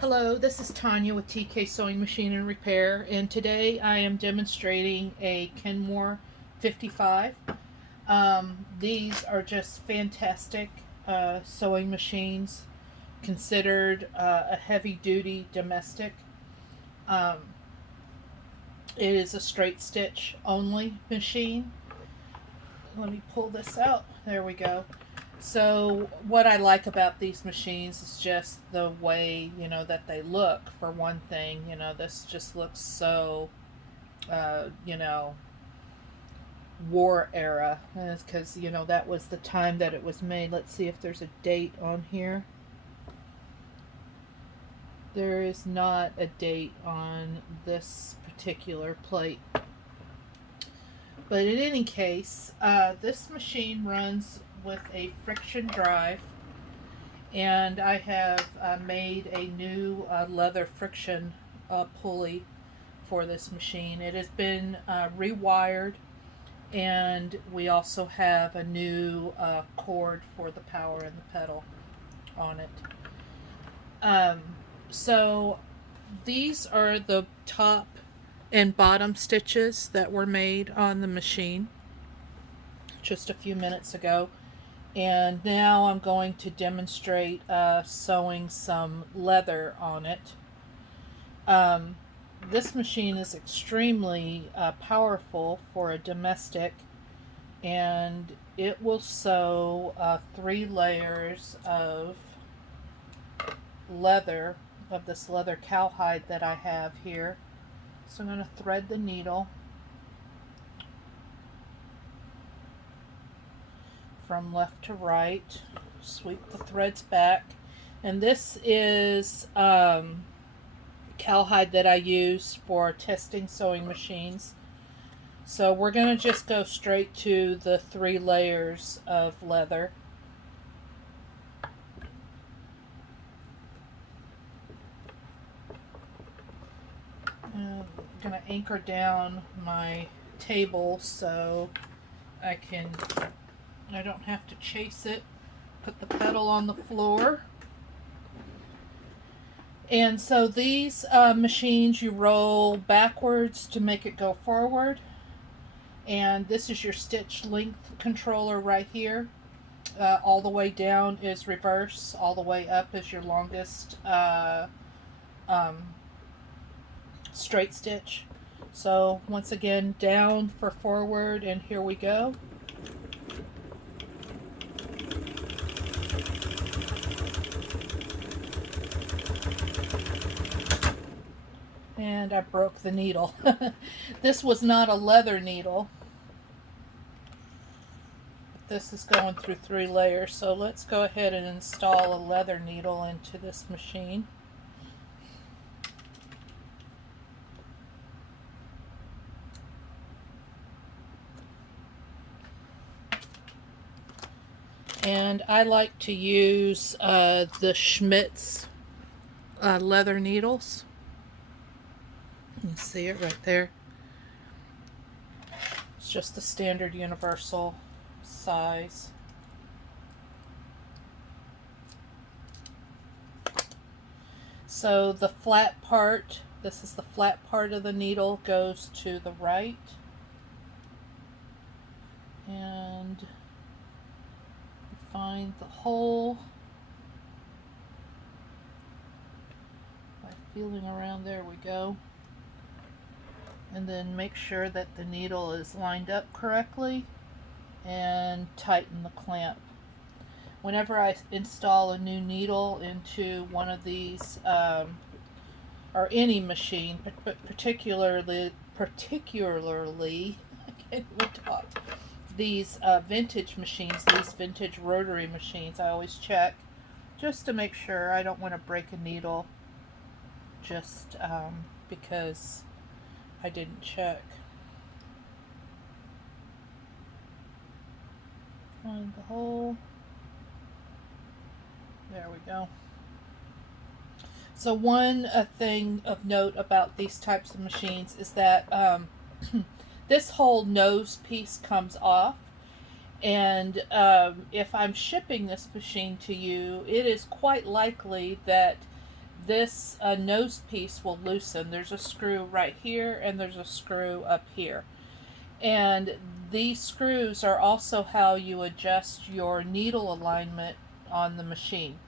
Hello, this is Tanya with TK Sewing Machine and Repair, and today I am demonstrating a Kenmore 55. These are just fantastic sewing machines, considered a heavy duty domestic. Um, it is a straight stitch only machine. Let me pull this out. There we go. So what I like about these machines is just the way, that they look, for one thing. This just looks so, uh, you know, war era. Because, that was the time that it was made. Let's see if there's a date on here. There is not a date on this particular plate. But in any case, this machine runs with a friction drive, and I have made a new leather friction pulley for this machine. It has been rewired, and we also have a new cord for the power and the pedal on it. Um, so these are the top and bottom stitches that were made on the machine just a few minutes ago. And now I'm going to demonstrate sewing some leather on it. This machine is extremely powerful for a domestic, and it will sew 3 layers of leather, of this leather cowhide that I have here. So I'm going to thread the needle from left to right, sweep the threads back, and this is cowhide that I use for testing sewing machines. So we're going to just go straight to the 3 layers of leather. I'm going to anchor down my table so I don't have to chase it. Put the pedal on the floor. And so these machines, you roll backwards to make it go forward. And this is your stitch length controller right here. All the way down is reverse. All the way up is your longest straight stitch. So once again, down for forward, and here we go. And I broke the needle. This was not a leather needle. This is going through 3 layers, so let's go ahead and install a leather needle into this machine. And I like to use the Schmidt's leather needles. You see it right there. It's just the standard universal size. So the flat part, this is the flat part of the needle, goes to the right. And find the hole by feeling around. There we go. And then make sure that the needle is lined up correctly and tighten the clamp. Whenever I install a new needle into one of these or any machine, but particularly I can't even talk, these vintage machines, these vintage rotary machines, I always check just to make sure. I don't want to break a needle just because I didn't check. Find the hole. There we go. So one thing of note about these types of machines is that this whole nose piece comes off, and if I'm shipping this machine to you, it is quite likely that this nose piece will loosen. There's a screw right here and there's a screw up here. And these screws are also how you adjust your needle alignment on the machine.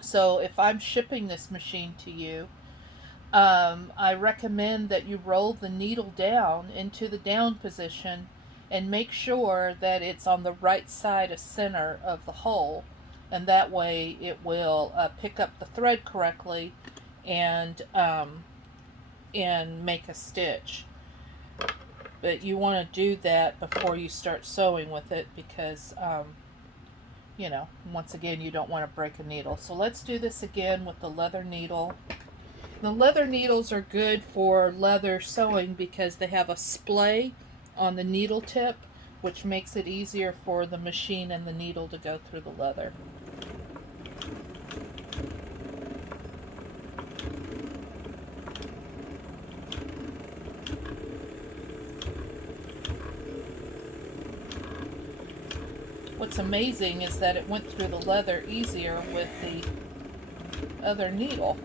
So if I'm shipping this machine to you, I recommend that you roll the needle down into the down position and make sure that it's on the right side of center of the hole, and that way it will pick up the thread correctly and make a stitch. But you want to do that before you start sewing with it because you know, once again, you don't want to break a needle. So let's do this again with the leather needle. The leather needles are good for leather sewing because they have a splay on the needle tip, which makes it easier for the machine and the needle to go through the leather. What's amazing is that it went through the leather easier with the other needle.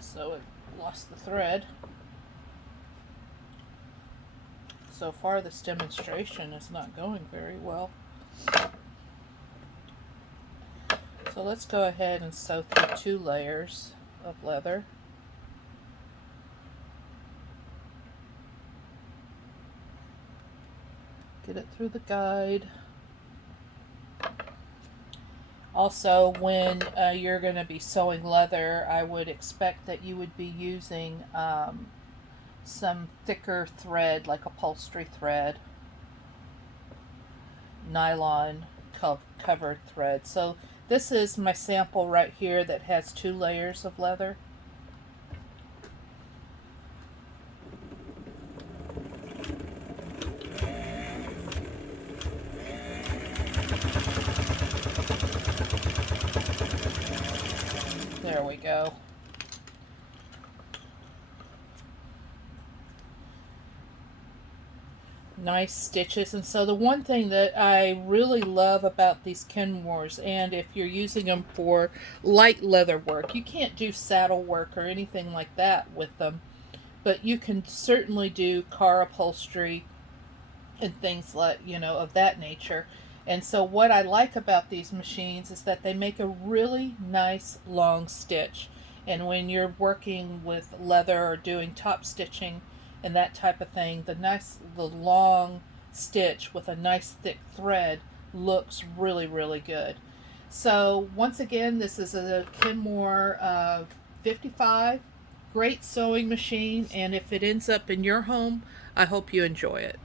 So it lost the thread. So far this demonstration is not going very well. So let's go ahead and sew through 2 layers of leather. Get it through the guide. Also, when you're going to be sewing leather, I would expect that you would be using some thicker thread, like upholstery thread, nylon covered thread. So this is my sample right here that has 2 layers of leather. There we go. Nice stitches. And so the one thing that I really love about these Kenmores, and if you're using them for light leather work, you can't do saddle work or anything like that with them, but you can certainly do car upholstery and things like, you know, of that nature. And so what I like about these machines is that they make a really nice long stitch. And when you're working with leather or doing top stitching and that type of thing, the long stitch with a nice thick thread looks really, really good. So once again, this is a Kenmore 55. Great sewing machine, and if it ends up in your home, I hope you enjoy it.